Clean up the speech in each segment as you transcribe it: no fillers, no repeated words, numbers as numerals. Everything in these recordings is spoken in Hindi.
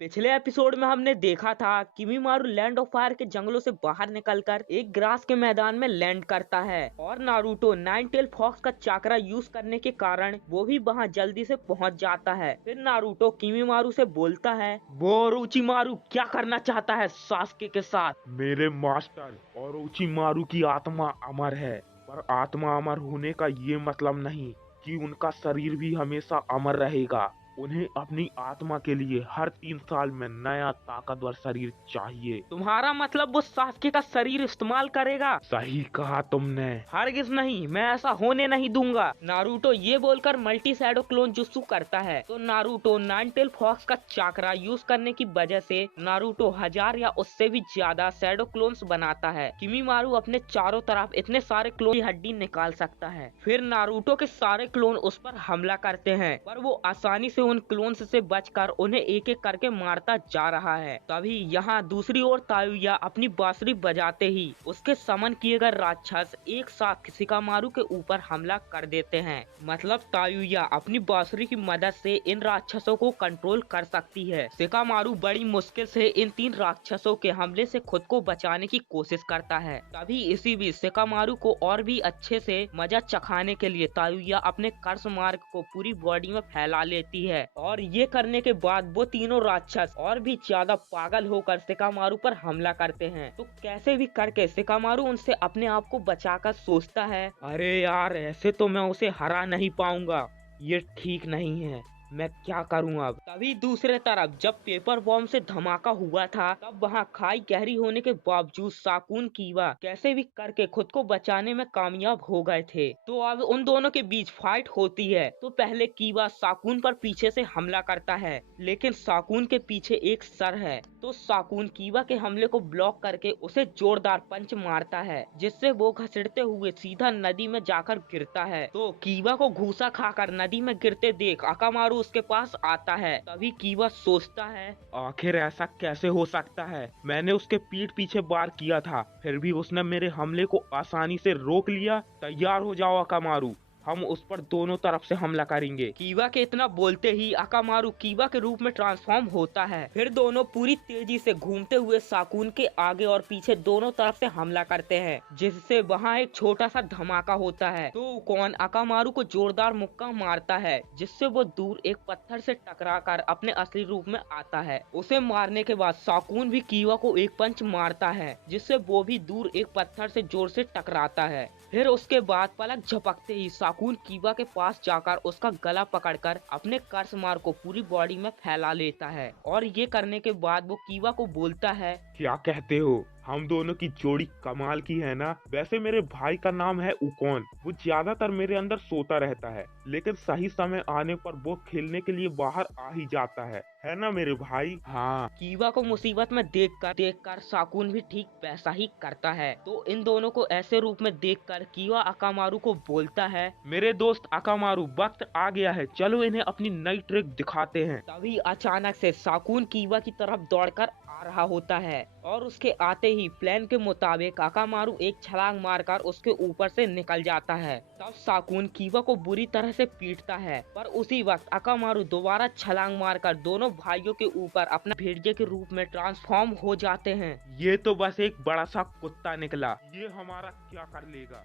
पिछले एपिसोड में हमने देखा था किमीमारू लैंड ऑफ फायर के जंगलों से बाहर निकलकर एक ग्रास के मैदान में लैंड करता है और नारुतो नाइन टेल फॉक्स का चाकरा यूज करने के कारण वो भी वहां जल्दी से पहुंच जाता है। फिर नारुतो किमीमारू से बोलता है, वो ओरोचिमारू क्या करना चाहता है सास्के के साथ। मेरे मास्टर ओरोचिमारू की आत्मा अमर है, पर आत्मा अमर होने का ये मतलब नहीं कि उनका शरीर भी हमेशा अमर रहेगा। उन्हें अपनी आत्मा के लिए हर 3 साल में नया ताकतवर शरीर चाहिए। तुम्हारा मतलब वो सास्के का शरीर इस्तेमाल करेगा? सही कहा तुमने। हरगिज नहीं, मैं ऐसा होने नहीं दूंगा। नारुतो ये बोलकर मल्टी शैडो क्लोन जुत्सु करता है तो नारुतो नाइन टेल फॉक्स का चाकरा यूज करने की वजह से नारुतो 1000 या उससे भी ज्यादा शैडो क्लोन्स बनाता है। किमीमारू अपने चारों तरफ इतने सारे क्लोन की हड्डी निकाल सकता है। फिर नारुतो के सारे क्लोन उस पर हमला करते हैं, पर वो आसानी से उन क्लोन्स से बचकर उन्हें एक एक करके मारता जा रहा है। तभी यहाँ दूसरी ओर तायुया अपनी बांसुरी बजाते ही उसके समन किए गए राक्षस एक साथ शिकामारू के ऊपर हमला कर देते हैं। मतलब तायुया अपनी बांसुरी की मदद से इन राक्षसों को कंट्रोल कर सकती है। शिकामारू बड़ी मुश्किल से इन 3 राक्षसों के हमले से खुद को बचाने की कोशिश करता है। तभी इसी बीच शिकामारू को और भी अच्छे से मजा चखाने के लिए तायुया अपने कर्ष मार्ग को पूरी बॉडी में फैला लेती है और ये करने के बाद वो तीनों राक्षस और भी ज्यादा पागल होकर शिकामारू पर हमला करते हैं। तो कैसे भी करके शिकामारू उनसे अपने आप को बचाकर सोचता है, अरे यार ऐसे तो मैं उसे हरा नहीं पाऊंगा, ये ठीक नहीं है, मैं क्या करूं अब। तभी दूसरे तरफ जब पेपर बॉम्ब से धमाका हुआ था तब वहां खाई गहरी होने के बावजूद साकुन कीवा कैसे भी करके खुद को बचाने में कामयाब हो गए थे। तो अब उन दोनों के बीच फाइट होती है। तो पहले कीवा साकुन पर पीछे से हमला करता है, लेकिन साकुन के पीछे एक सर है तो साकुन कीवा के हमले को ब्लॉक करके उसे जोरदार पंच मारता है, जिससे वो घसीटते हुए सीधा नदी में जाकर गिरता है। तो कीवा को घूसा खाकर नदी में गिरते देख अकामारू उसके पास आता है। तभी कीवा सोचता है, आखिर ऐसा कैसे हो सकता है? मैंने उसके पीठ पीछे वार किया था, फिर भी उसने मेरे हमले को आसानी से रोक लिया। तैयार हो जाओ अकामारू, हम उस पर दोनों तरफ से हमला करेंगे। कीवा के इतना बोलते ही अकामारू कीवा के रूप में ट्रांसफॉर्म होता है। फिर दोनों पूरी तेजी से घूमते हुए साकुन के आगे और पीछे दोनों तरफ से हमला करते हैं, जिससे वहाँ एक छोटा सा धमाका होता है। तो उकोन अकामारू को जोरदार मुक्का मारता है, जिससे वो दूर एक पत्थर से टकराकर अपने असली रूप में आता है। उसे मारने के बाद साकुन भी कीवा को एक पंच मारता है, जिससे वो भी दूर एक पत्थर से जोर से टकराता है। फिर उसके बाद पलक झपकते ही साकुन कीवा के पास जाकर उसका गला पकड़कर अपने कर्ष मार को पूरी बॉडी में फैला लेता है और ये करने के बाद वो कीवा को बोलता है, क्या कहते हो? हम दोनों की जोड़ी कमाल की है ना? वैसे मेरे भाई का नाम है उकोन। वो ज्यादातर मेरे अंदर सोता रहता है, लेकिन सही समय आने पर वो खेलने के लिए बाहर आ ही जाता है ना मेरे भाई? हाँ। कीवा को मुसीबत में देखकर साकुन भी ठीक वैसा ही करता है। तो इन दोनों को ऐसे रूप में देखकर कीवा अकामारू को बोलता है, मेरे दोस्त अकामारू, वक्त आ गया है, चलो इन्हें अपनी नई ट्रिक दिखाते हैं। तभी अचानक से साकुन कीवा की तरफ दौड़कर आ रहा होता है और उसके आते ही प्लान के मुताबिक अकामारू एक छलांग मारकर उसके ऊपर से निकल जाता है। तब साकुन कीवा को बुरी तरह से पीटता है, पर उसी वक्त अकामारू दोबारा छलांग मारकर दोनों भाइयों के ऊपर अपना भेड़िए के रूप में ट्रांसफॉर्म हो जाते हैं। ये तो बस एक बड़ा सा कुत्ता निकला, ये हमारा क्या कर लेगा।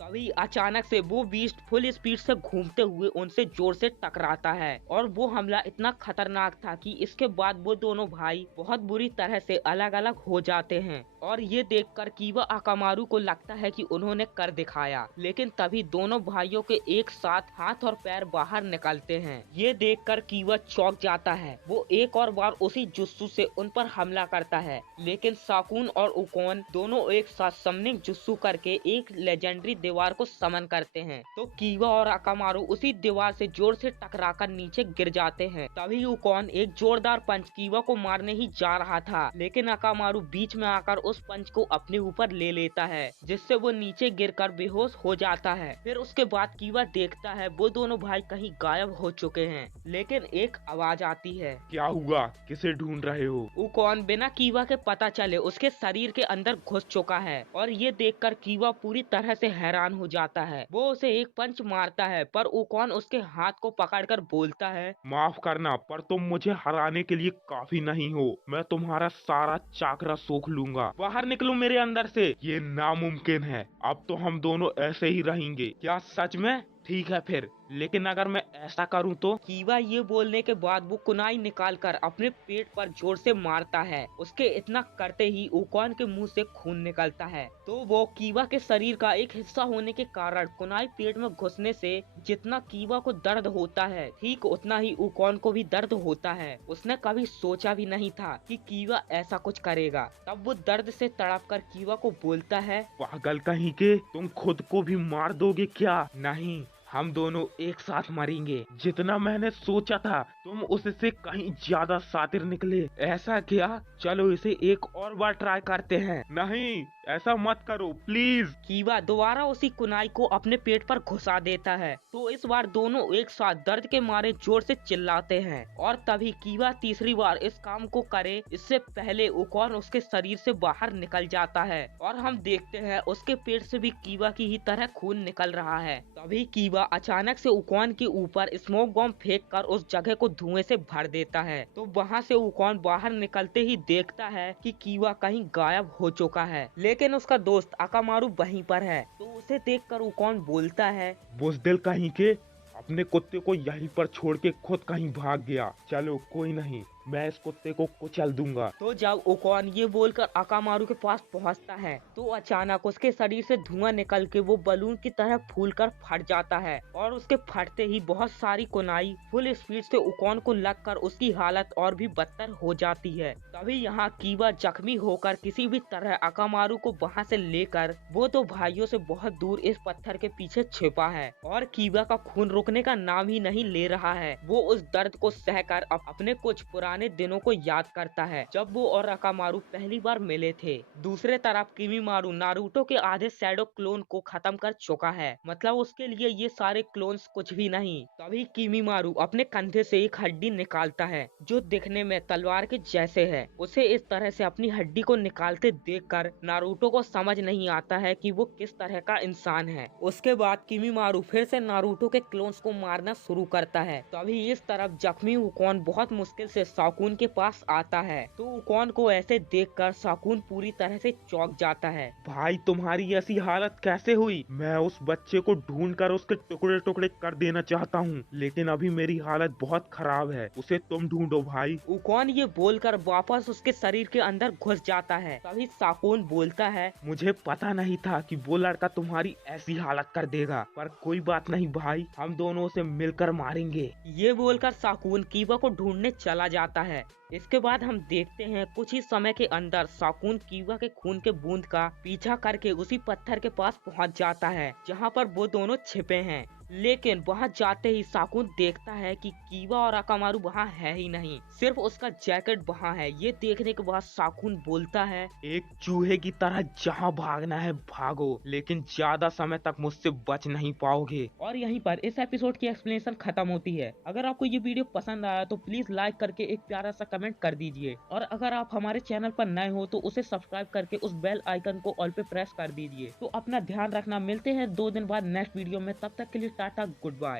तभी अचानक से वो बीस्ट फुल स्पीड से घूमते हुए उनसे जोर से टकराता है और वो हमला इतना खतरनाक था कि इसके बाद वो दोनों भाई बहुत बुरी तरह से अलग अलग हो जाते हैं। और ये देखकर कीवा अकामारू को लगता है कि उन्होंने कर दिखाया, लेकिन तभी दोनों भाइयों के एक साथ हाथ और पैर बाहर निकलते हैं। ये देखकर कीवा चौंक जाता है। वो एक और बार उसी जुस्सू से उन पर हमला करता है, लेकिन साकुन और उकोन दोनों एक साथ समनिक जुस्सू करके एक लेजेंडरी दीवार को समन करते हैं। तो कीवा और अकामारू उसी दीवार से जोर से टकराकर नीचे गिर जाते हैं। तभी उकोन एक जोरदार पंच कीवा को मारने ही जा रहा था, लेकिन अकामारू बीच में आकर उस पंच को अपने ऊपर ले लेता है, जिससे वो नीचे गिरकर बेहोश हो जाता है। फिर उसके बाद कीवा देखता है वो दोनों भाई कहीं गायब हो चुके हैं, लेकिन एक आवाज आती है, क्या हुआ? किसे ढूंढ रहे हो? उकोन बिना कीवा के पता चले उसके शरीर के अंदर घुस चुका है और ये देखकर कीवा पूरी तरह से हैरान हैरान हो जाता है। वो उसे एक पंच मारता है पर ओकॉन उसके हाथ को पकड़कर बोलता है, माफ करना, पर तुम मुझे हराने के लिए काफी नहीं हो। मैं तुम्हारा सारा चाकरा सोख लूंगा। बाहर निकलो मेरे अंदर से। ये नामुमकिन है। अब तो हम दोनों ऐसे ही रहेंगे। क्या सच में? ठीक है फिर, लेकिन अगर मैं ऐसा करूं तो? कीवा ये बोलने के बाद वो कुनाई निकालकर अपने पेट पर जोर से मारता है। उसके इतना करते ही ओकॉन के मुंह से खून निकलता है। तो वो कीवा के शरीर का एक हिस्सा होने के कारण कुनाई पेट में घुसने से जितना कीवा को दर्द होता है, ठीक उतना ही ओकॉन को भी दर्द होता है। उसने कभी सोचा भी नहीं था कि कीवा ऐसा कुछ करेगा। तब वो दर्द से तड़पकर कीवा को बोलता है, पागल कहीं के, तुम खुद को भी मार दोगे क्या? नहीं, हम दोनों एक साथ मरेंगे। जितना मैंने सोचा था तुम उससे कहीं ज्यादा शातिर निकले। ऐसा क्या? चलो इसे एक और बार ट्राई करते हैं। नहीं, ऐसा मत करो प्लीज। कीवा दोबारा उसी कुनाई को अपने पेट पर घुसा देता है। तो इस बार दोनों एक साथ दर्द के मारे जोर से चिल्लाते हैं और तभी कीवा तीसरी बार इस काम को करे इससे पहले ओकॉन उसके शरीर से बाहर निकल जाता है और हम देखते हैं उसके पेट से भी कीवा की ही तरह खून निकल रहा है। तभी कीवा अचानक से ओकॉन के ऊपर स्मोक बॉम्ब फेंककर उस जगह को धुएं से भर देता है। तो वहाँ से ओकॉन बाहर निकलते ही देखता है कि कीवा कहीं गायब हो चुका है, लेकिन उसका दोस्त अकामारू वहीं पर है। तो उसे देखकर ओकॉन बोलता है, बुज़दिल कहीं के, अपने कुत्ते को यहीं पर छोड़ के खुद कहीं भाग गया। चलो कोई नहीं, मैं इस कुत्ते को कुचल दूंगा। तो जब ओकॉन ये बोलकर अकामारू के पास पहुंचता है तो अचानक उसके शरीर से धुआं निकल के वो बलून की तरह फूलकर फट जाता है और उसके फटते ही बहुत सारी कुनाई फुल स्पीड से ओकॉन को लगकर उसकी हालत और भी बदतर हो जाती है। तभी यहाँ कीवा जख्मी होकर किसी भी तरह अकामारू को वहाँ से लेकर वो तो भाइयों से बहुत दूर इस पत्थर के पीछे छिपा है और कीवा का खून रुकने का नाम ही नहीं ले रहा है। वो उस दर्द को सहकर अपने कुछ पुराने दिनों को याद करता है जब वो और अकामारू पहली बार मिले थे। दूसरे तरफ किमीमारू नारुतो के आधे शैडो क्लोन को खत्म कर चुका है, मतलब उसके लिए ये सारे क्लोन्स कुछ भी नहीं। तभी किमीमारू अपने कंधे से एक हड्डी निकालता है जो दिखने में तलवार के जैसे है। उसे इस तरह से अपनी हड्डी को निकालते देखकर नारुतो को समझ नहीं आता है कि वो किस तरह का इंसान है। उसके बाद किमीमारू फिर से नारुतो के क्लोन्स को मारना शुरू करता है। तभी इस तरफ जख्मी ओकॉन बहुत मुश्किल से साकुन के पास आता है। तो ओकॉन को ऐसे देखकर साकुन पूरी तरह से चौंक जाता है। भाई तुम्हारी ऐसी हालत कैसे हुई? मैं उस बच्चे को ढूंढकर उसके टुकड़े टुकड़े कर देना चाहता हूँ, लेकिन अभी मेरी हालत बहुत खराब है। उसे तुम ढूंढो भाई। ओकॉन ये बोलकर वापस उसके शरीर के अंदर घुस जाता है। तभी साकुन बोलता है, मुझे पता नहीं था कि वो लड़का तुम्हारी ऐसी हालत कर देगा, पर कोई बात नहीं भाई, हम दोनों उसे मिलकर मारेंगे। ये बोलकर साकुन कीवा को ढूंढने चला जाता है। इसके बाद हम देखते हैं कुछ ही समय के अंदर साकुन कीवा के खून के बूंद का पीछा करके उसी पत्थर के पास पहुंच जाता है जहां पर वो दोनों छिपे हैं। लेकिन वहां जाते ही साकुन देखता है कि कीवा और अकामारू वहां है ही नहीं, सिर्फ उसका जैकेट वहां है। ये देखने के बाद साकुन बोलता है, एक चूहे की तरह जहाँ भागना है भागो, लेकिन ज्यादा समय तक मुझसे बच नहीं पाओगे। और यहीं पर इस एपिसोड की एक्सप्लेनेशन खत्म होती है। अगर आपको ये वीडियो पसंद आया तो प्लीज लाइक करके एक प्यारा सा कमेंट कर दीजिए और अगर आप हमारे चैनल पर नए हो तो उसे सब्सक्राइब करके उस बेल आइकन को ऑल पे प्रेस कर दीजिए। तो अपना ध्यान रखना, मिलते हैं 2 दिन बाद नेक्स्ट वीडियो में। तब तक के लिए टाटा, गुड बाय।